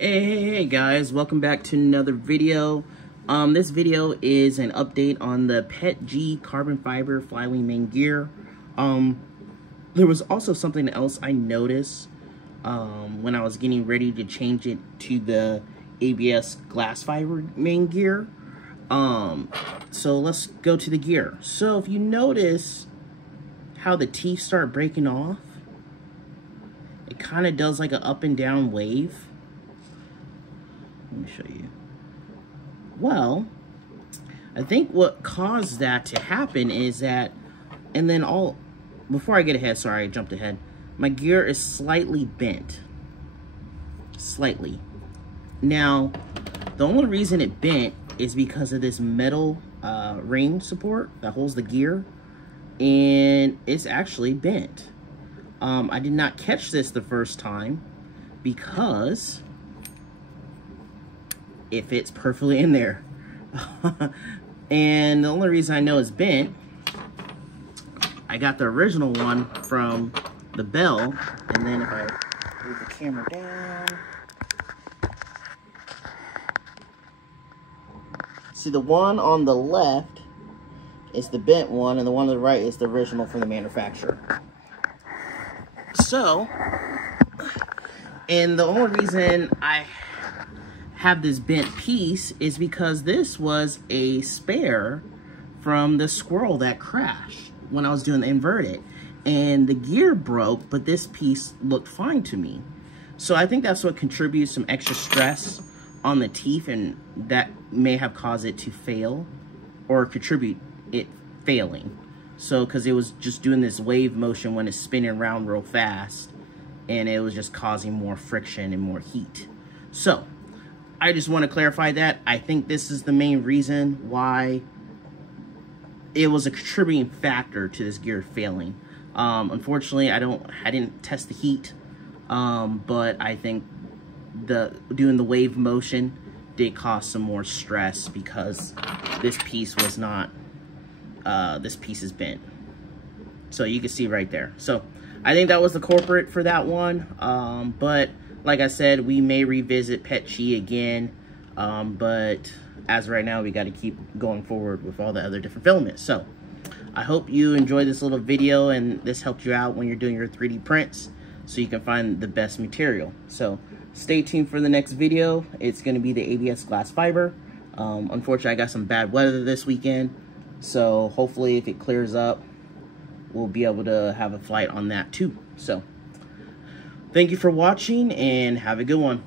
Hey guys, welcome back to another video. This video is an update on the PETG carbon fiber FlyWing main gear. There was also something else I noticed when I was getting ready to change it to the ABS glass fiber main gear. So let's go to the gear. So if you notice how the teeth start breaking off, it kind of does like an up and down wave. Let me show you. Well, I think what caused that to happen is that, and then before I get ahead, sorry, I jumped ahead. My gear is slightly bent. Slightly. Now, the only reason it bent is because of this metal ring support that holds the gear, and it's actually bent. I did not catch this the first time because it fits perfectly in there. And the only reason I know it's bent, I got the original one from the bell, and then if I move the camera down, see the one on the left is the bent one, and the one on the right is the original from the manufacturer. So, and the only reason I have this bent piece is because this was a spare from the squirrel that crashed when I was doing the inverted, and the gear broke, but this piece looked fine to me. So I think that's what contributes some extra stress on the teeth, and that may have caused it to fail or contribute it failing. So because it was just doing this wave motion when it's spinning around real fast, and it was just causing more friction and more heat. So I just want to clarify that. I think this is the main reason why it was a contributing factor to this gear failing. Unfortunately, I didn't test the heat, but I think doing the wave motion did cause some more stress because this piece was not, this piece is bent. So you can see right there. So I think that was the culprit for that one, but like I said, we may revisit PETG again, but as of right now, we got to keep going forward with all the other different filaments. So I hope you enjoyed this little video and this helped you out when you're doing your 3D prints so you can find the best material. So stay tuned for the next video. It's going to be the ABS glass fiber. Unfortunately, I got some bad weather this weekend, so hopefully if it clears up, we'll be able to have a flight on that too. So thank you for watching, and have a good one.